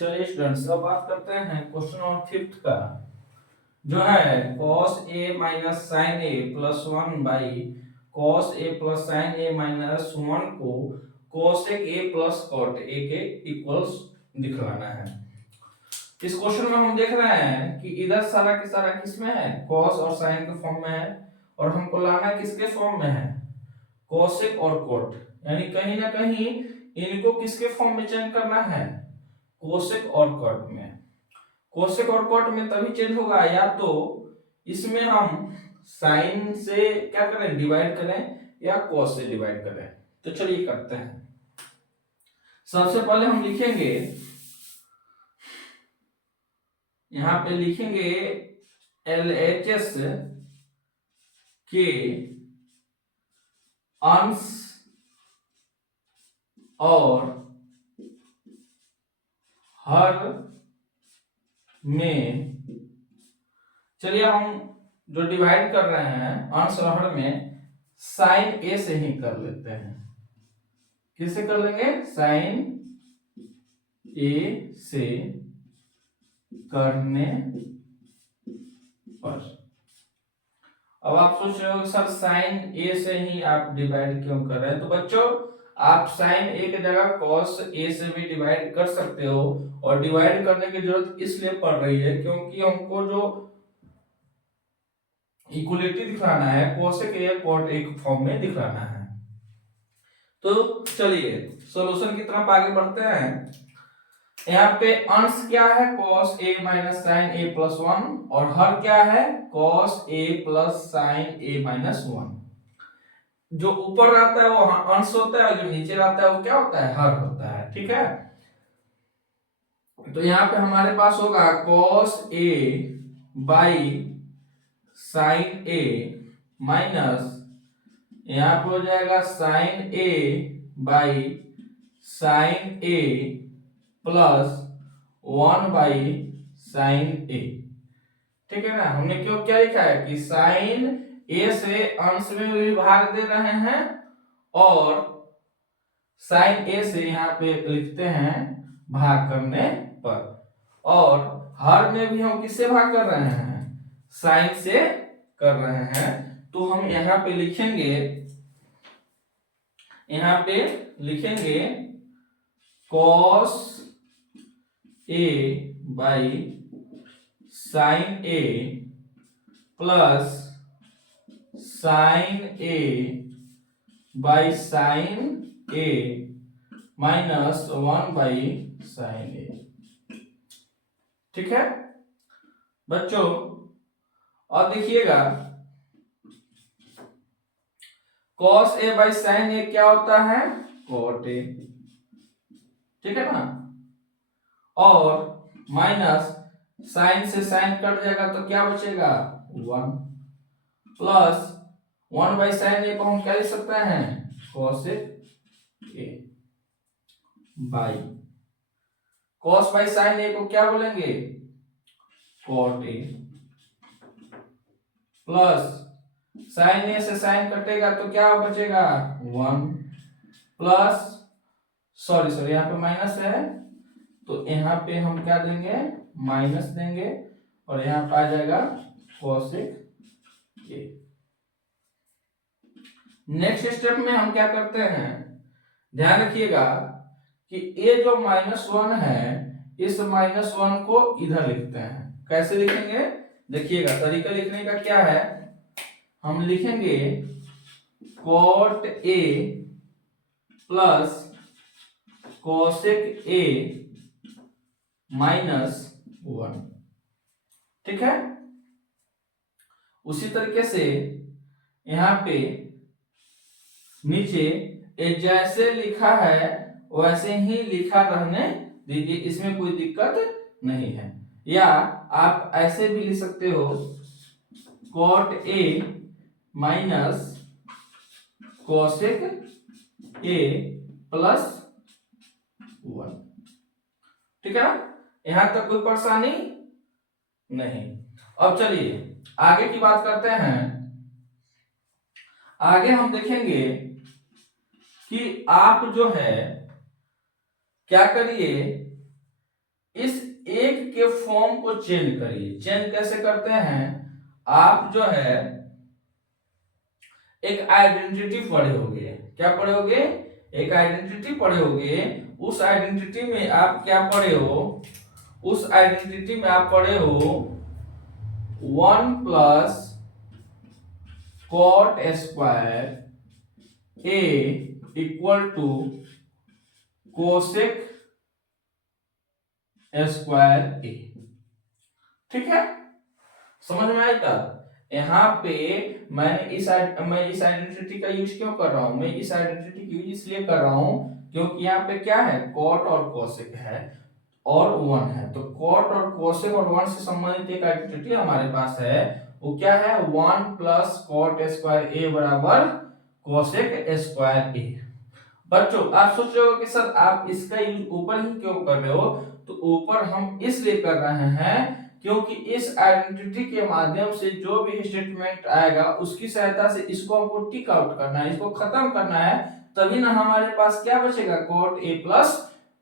चलिए स्टूडेंट्स, अब बात करते हैं क्वेश्चन नंबर 5 का, जो है cos a minus sine A plus 1 by cos a plus sine A minus 1 को cosec a प्लस cot a के इक्वल्स दिखलाना है। इस क्वेश्चन में हम देख रहे हैं कि इधर सारा की सारा किस में है, cos और sin के फॉर्म में है, और हमको लाना किसके फॉर्म में है, cosec और cot, यानी कहीं ना कहीं इनको किसके फॉर्म में चेंज करना है, कोसेक और कॉट में। कोसेक और कॉट में तभी चेंज होगा या तो इसमें हम साइन से क्या करें, डिवाइड करें, या कॉस से डिवाइड करें। तो चलिए करते हैं। सबसे पहले हम लिखेंगे, यहां पे लिखेंगे LHS के अंश और हर में, चलिए हम जो डिवाइड कर रहे हैं अंश और हर में साइन ए से ही कर लेते हैं। किससे कर लेंगे, साइन ए से करने पर। अब आप सोच रहे हो सर साइन ए से ही आप डिवाइड क्यों कर रहे हैं, तो बच्चों आप साइन ए की जगह कॉस ए से भी डिवाइड कर सकते हो, और डिवाइड करने की जरूरत इसलिए पड़ रही है क्योंकि हमको जो इक्वलिटी दिखाना है cosec A cot A form में दिखाना है। तो चलिए सॉल्यूशन की तरफ आगे बढ़ते हैं। यहाँ पे अंश क्या है, cos a minus sine A plus 1, और हर क्या है, cos a plus sine A minus 1। जो ऊपर रहता है वो अंश होता है, और जो नीचे रहता है वो क्या होता है, हर होता है। ठीक है, तो यहाँ पे हमारे पास होगा cos a by sine A minus, यहाँ पे हो जाएगा sine A by sine A plus 1 by sine A. ठीक है ना, हमने क्यों क्या लिखा है कि साइन ए से अंश में भी भाग दे रहे हैं, और साइन ए से यहाँ पे लिखते हैं भाग करने पर, और हर में भी हम किससे भाग कर रहे हैं, साइन से कर रहे हैं। तो हम यहाँ पे लिखेंगे, यहाँ पे लिखेंगे cos a by sine A plus sine A by sine A minus 1 by sine A. ठीक है बच्चों, और देखिएगा cos a by sine A क्या होता है, cot a। ठीक है ना, और माइनस साइन से साइन कट जाएगा तो क्या बचेगा, 1, प्लस 1 बाई साइन ए को हम क्या लिख सकते हैं, cosec a by cos by sine A को क्या बोलेंगे, cot a, plus sine A से साइन कटेगा तो क्या बचेगा, 1, प्लस सॉरी यहाँ पे माइनस है तो यहाँ पे हम क्या देंगे, माइनस देंगे, और यहाँ पे आ जाएगा cosec a। नेक्स्ट स्टेप में हम क्या करते हैं, ध्यान रखिएगा कि ये जो -1 है, इस -1 को इधर लिखते हैं। कैसे लिखेंगे, देखिएगा तरीका लिखने का क्या है, हम लिखेंगे cot a plus cosec a -1। ठीक है, उसी तरीके से यहां पे नीचे जैसे लिखा है वैसे ही लिखा रहने दीजिए, इसमें कोई दिक्कत नहीं है। या आप ऐसे भी लिख सकते हो, cot a minus cosec a plus 1। ठीक है, यहां तक कोई परेशानी नहीं। अब चलिए आगे की बात करते हैं। आगे हम देखेंगे कि आप जो है क्या करिए इस एक के फॉर्म को चेंज करिए। चेंज कैसे करते हैं, आप जो है एक आइडेंटिटी पढ़े होगे। क्या पढ़े होगे, एक आइडेंटिटी पढ़े होगे। उस आइडेंटिटी में आप क्या पढ़े हो, उस आइडेंटिटी में आप पढ़े हो 1 + cot square a = cosec square a। ठीक है, समझ में आएगा। यहाँ पे मैं इस आइडेंटिटी का यूज क्यों कर रहा हूं, मैं इस आइडेंटिटी की यूज इसलिए कर रहा हूं क्योंकि यहाँ पे क्या है, कॉट और कोसेक है और 1 है। तो कॉट और कोसेक और 1 से संबंधित एक आइडेंटिटी हमारे पास है, वो क्या है, 1 + cot स्क्वायर a बराबर कोसेक स्क्वायर a। बच्चों आप सोच रहे हो कि सर आप इसका यूज ऊपर ही क्यों कर रहे हो, तो ऊपर हम इसलिए कर रहे हैं क्योंकि इस आइडेंटिटी के माध्यम से जो भी स्टेटमेंट आएगा उसकी सहायता से इसको हमको टिक आउट करना है, इसको खत्म करना है। तभी ना हमारे पास क्या बचेगा, cot a +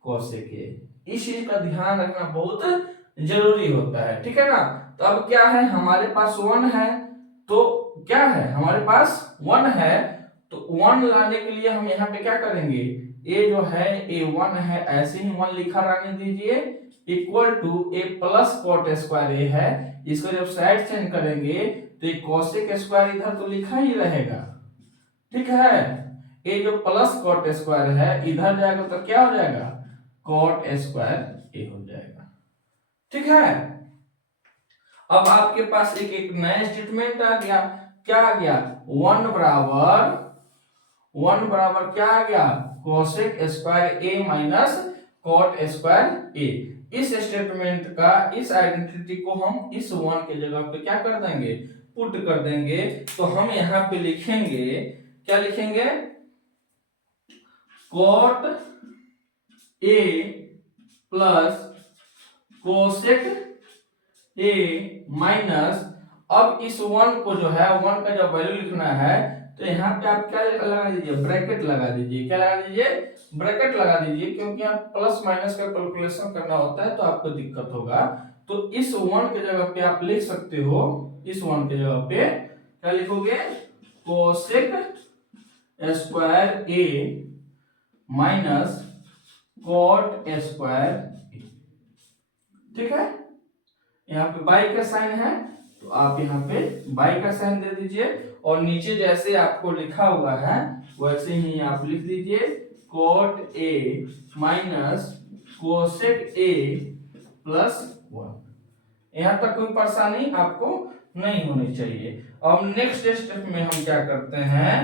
cosec a। इस चीज का ध्यान रखना बहुत जरूरी होता है, ठीक है ना। तो अब क्या है, हमारे पास 1 है, तो क्या है हमारे पास 1 है, तो 1 लाने के लिए हम यहाँ पे क्या करेंगे, a जो है a1 है, ऐसे ही 1 लिखा रहने दीजिए, = a + cot स्क्वायर a है। इसको जब साइड चेंज करेंगे तो ये कोसेक स्क्वायर इधर तो लिखा ही रहेगा, ठीक है। a जो प्लस cot स्क्वायर है इधर जाएगा तो क्या हो जाएगा, cot स्क्वायर a हो जाएगा, ठीक है। अब आपके पास एक नया स्टेटमेंट आ गया, क्या आ गया, 1 बराबर क्या आ गया, cosec square a minus cot square a। इस स्टेटमेंट का, इस आइडेंटिटी को हम इस 1 के जगह पे क्या कर देंगे, पुट कर देंगे। तो हम यहाँ पे लिखेंगे, क्या लिखेंगे, cot a plus cosec a minus, अब इस 1 को जो है 1 का जब वैल्यू लिखना है तो यहाँ पे आप क्या लगा दीजिए, ब्रैकेट लगा दीजिए। क्या लगा दीजिए, ब्रैकेट लगा दीजिए, क्योंकि आप प्लस माइनस का कैलकुलेशन करना होता है तो आपको दिक्कत होगा। तो इस 1 के जगह पे आप लिख सकते हो, इस 1 के जगह पे क्या लिखोगे, cosec square a minus cot square a, ठीक है। यहाँ पे बाई का साइन है तो आप यहाँ पे बाई का साइन दे दीजिए, और नीचे जैसे आपको लिखा हुआ है वैसे ही आप लिख दीजिए, cot a minus cosec a + 1। यहाँ तक कोई परेशानी आपको नहीं होनी चाहिए। अब नेक्स्ट स्टेप में हम क्या करते हैं,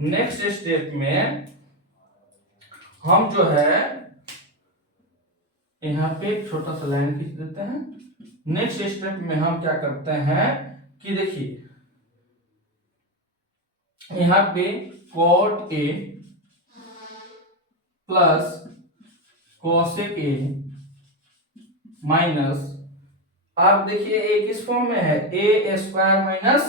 नेक्स्ट स्टेप में हम जो है यहाँ पे एक छोटा सा लाइन खींच देते हैं। नेक्स्ट स्टेप में हम क्या करते हैं कि देखिए यहाँ पे cot a plus cosec a minus, आप देखिए a किस फॉर्म में है, a square minus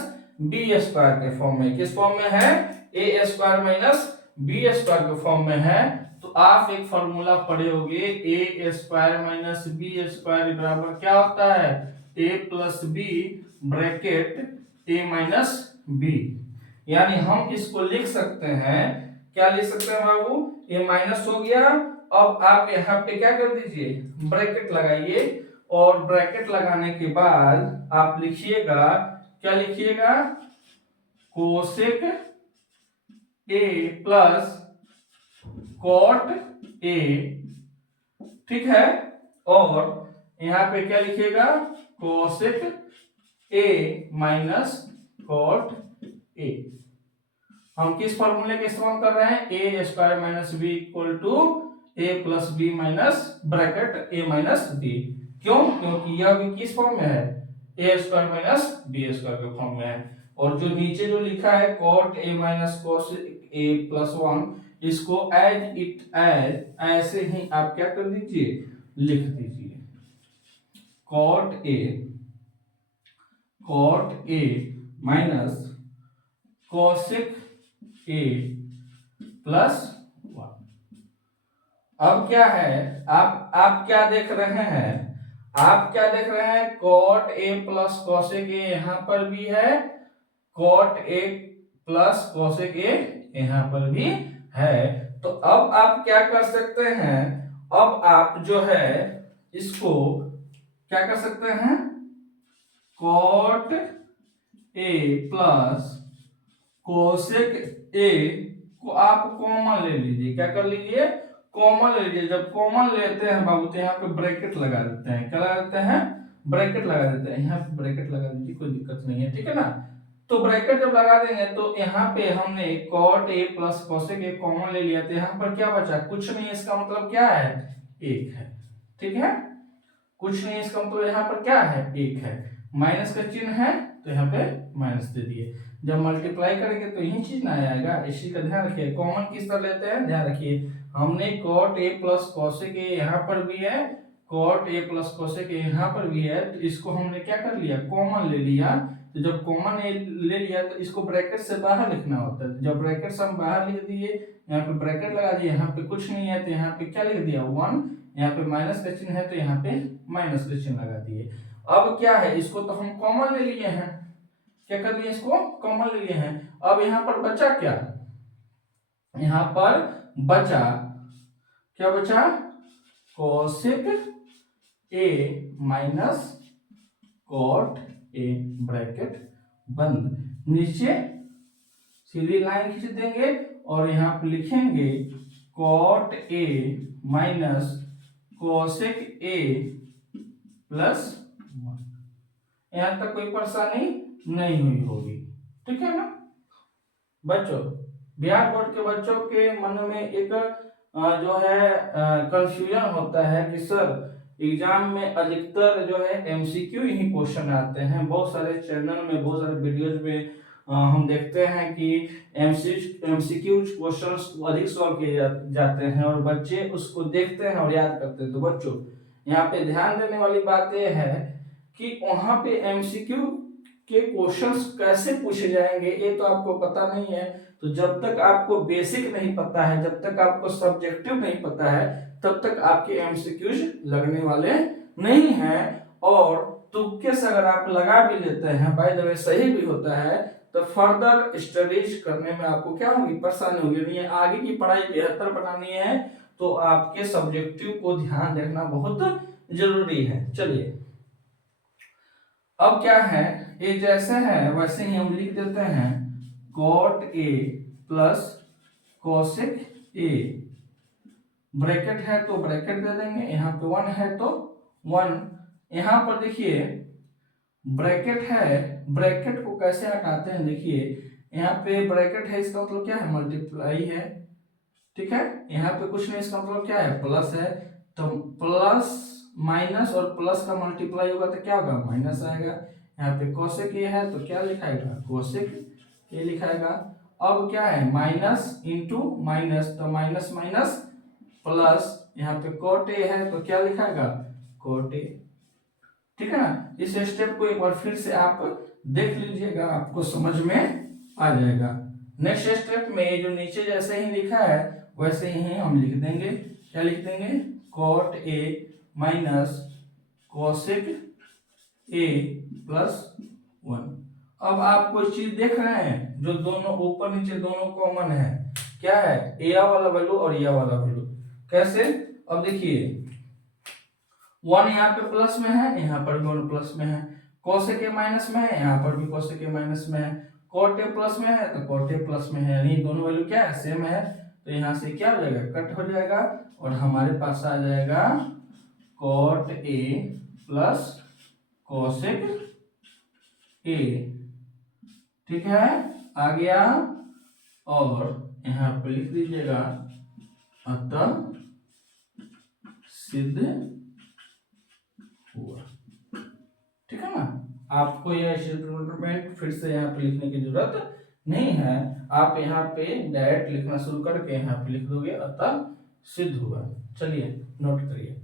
b square के फॉर्म में। किस फॉर्म में है, a square minus b square के फॉर्म में है। तो आप एक फॉर्मूला पढ़े होंगे, a square minus b square बराबर क्या होता है, a + b bracket a minus b। यानी हम इसको लिख सकते हैं, क्या लिख सकते हैं बाबू, ये माइनस हो गया। अब आप यहाँ पे क्या कर दीजिए, ब्रैकेट लगाइए, और ब्रैकेट लगाने के बाद आप लिखिएगा, क्या लिखिएगा, cosec a plus cot a, ठीक है। और यहाँ पे क्या लिखिएगा, cosec a minus cot a। हम किस फॉर्मूले का इस्तेमाल कर रहे हैं, a square minus b = a plus b minus bracket a minus b। क्यों, क्योंकि यह भी किस फॉर्म में है, a square minus b square के फॉर्म में है। और जो नीचे जो लिखा है cot a minus cos a + 1, इसको एज इट एज ऐसे ही आप क्या कर दीजिए, लिख दीजिए, cot a minus cosec a + 1। अब क्या है, आप क्या देख रहे हैं, आप क्या देख रहे हैं, cot a plus cosec a यहाँ पर भी है, cot a plus cosec a यहाँ पर भी है। तो अब आप क्या कर सकते हैं, अब आप जो है इसको क्या कर सकते हैं, cot a plus cosec a को आप कॉमन ले लीजिए, क्या कर लीजिए, कॉमन ले लीजिए। जब कॉमन लेते हैं बाबू तो यहाँ पे ब्रैकेट लगा देते हैं, क्या लगा देते हैं, ब्रैकेट लगा देते हैं, यहाँ पे ब्रैकेट लगा दीजिए, कोई दिक्कत नहीं है, ठीक है ना। तो ब्रैकेट जब लगा देंगे तो यहाँ पे हमने cot a plus cosec a common ले लिया, तो यहाँ पर क्या बचा, कुछ नहीं, इसका मतलब क्या है, एक है, ठीक है, कुछ नहीं, इसका मतलब यहाँ पर क्या है, एक है, माइनस का चिन्ह है तो यहाँ पे माइनस दे दिए। जब मल्टीप्लाई करेंगे तो यही चीज ना आएगा, इसी का ध्यान रखिए। कॉमन किस तरह लेते हैं, ध्यान रखिए, हमने cot a plus cosec a यहाँ पर भी है, cot a plus cosec a यहाँ पर भी है, तो इसको हमने क्या कर लिया, कॉमन ले लिया। तो जब कॉमन ले लिया तो इसको ब्रैकेट से बाहर लिखना होता है, जब ब्रैकेट से हम बाहर लिख दिए, यहाँ पे ब्रैकेट लगा दिए, यहाँ पे कुछ नहीं है तो यहाँ पे क्या लिख दिया, 1, यहाँ पे माइनस का चिन्ह है तो यहाँ पे माइनस का चिन्ह लगा दिए। अब क्या है, इसको तो हम कॉमन ले लिए हैं, क्या कर लिए, इसको कॉमन ले लिए हैं। अब यहाँ पर बचा क्या, यहाँ पर बचा, क्या बचा, cosec a minus cot a, bracket बंद, नीचे सीधी लाइन खींच देंगे और यहाँ पे लिखेंगे cot a minus cosec a plus 1। यहाँ तक कोई परेशानी नहीं हुई होगी, ठीक है ना बच्चों। बिहार बोर्ड के बच्चों के मन में एक जो है कंफ्यूजन होता है कि सर एग्जाम में अधिकतर जो है एमसीक्यू ही क्वेश्चन आते हैं, बहुत सारे चैनल में, बहुत सारे वीडियोज में हम देखते हैं कि एमसीक्यू क्वेश्चंस अधिक सॉल्व किए जाते हैं और बच्चे उसको देखते हैं और याद करते हैं। तो बच्चों यहाँ पे ध्यान देने वाली बात यह है कि वहां पे एमसीक्यू के क्वेश्चंस कैसे पूछे जाएंगे ये तो आपको पता नहीं है। तो जब तक आपको बेसिक नहीं पता है, जब तक आपको सब्जेक्टिव नहीं पता है, तब तक आपके एमसीक्यूज लगने वाले नहीं हैं। और तुक्के से अगर आप लगा भी लेते हैं, बाय द वे सही भी होता है, तो फर्दर स्टडीज करने में आपको क्या होगी, परेशानी होगी। नहीं, आगे की पढ़ाई बेहतर बनानी है तो आपके सब्जेक्टिव को ध्यान रखना बहुत जरूरी है। चलिए अब क्या है, ये जैसे है वैसे ही हम लिख देते हैं cot a plus cosec a, bracket है तो ब्रैकेट दे देंगे, यहाँ पे 1 है तो 1। यहाँ पर देखिए ब्रैकेट है, ब्रैकेट को कैसे हटाते हैं, देखिए यहाँ पे ब्रैकेट है, इसका मतलब क्या है, मल्टीप्लाई है, ठीक है, यहाँ पे कुछ नहीं, इसका मतलब क्या है, प्लस है, तो प्लस माइनस और प्लस का मल्टीप्लाई होगा तो क्या होगा, माइनस आएगा। यहाँ पे cosec a है तो क्या लिखाएगा, cosec a लिखाएगा। अब क्या है, माइनस इंटू माइनस, तो माइनस माइनस प्लस, यहाँ पे cot a है तो क्या लिखाएगा, cot a, ठीक है ना। इस स्टेप को एक बार फिर से आप देख लीजिएगा, आपको समझ में आ जाएगा। नेक्स्ट स्टेप में जो नीचे जैसे ही लिखा है वैसे ही हम लिख देंगे, क्या लिख देंगे, cot a minus cosec a plus 1। अब आप कोई चीज देख रहे हैं जो दोनों ऊपर नीचे दोनों कॉमन है, क्या है, a वाला वैल्यू और a वाला वैल्यू, कैसे, अब देखिए 1 यहाँ पे प्लस में है, यहाँ पर भी 1 प्लस में है, cosec a माइनस में है, यहाँ पर भी cosec a माइनस में है, cot a प्लस में है तो cot a प्लस में है, यानी दोनों वैल्यू क्या है, सेम है। तो यहाँ से क्या हो जाएगा, कट हो जाएगा और हमारे पास आ जाएगा cot a plus cosec a, ठीक है, आ गया। और यहाँ पे लिख दीजिएगा अतः सिद्ध हुआ, ठीक है ना। आपको यह स्टेटमेंट फिर से यहाँ पे लिखने की जरूरत नहीं है, आप यहाँ पे डायरेक्ट लिखना शुरू करके यहाँ पे लिख दोगे अतः सिद्ध हुआ। चलिए नोट करिए।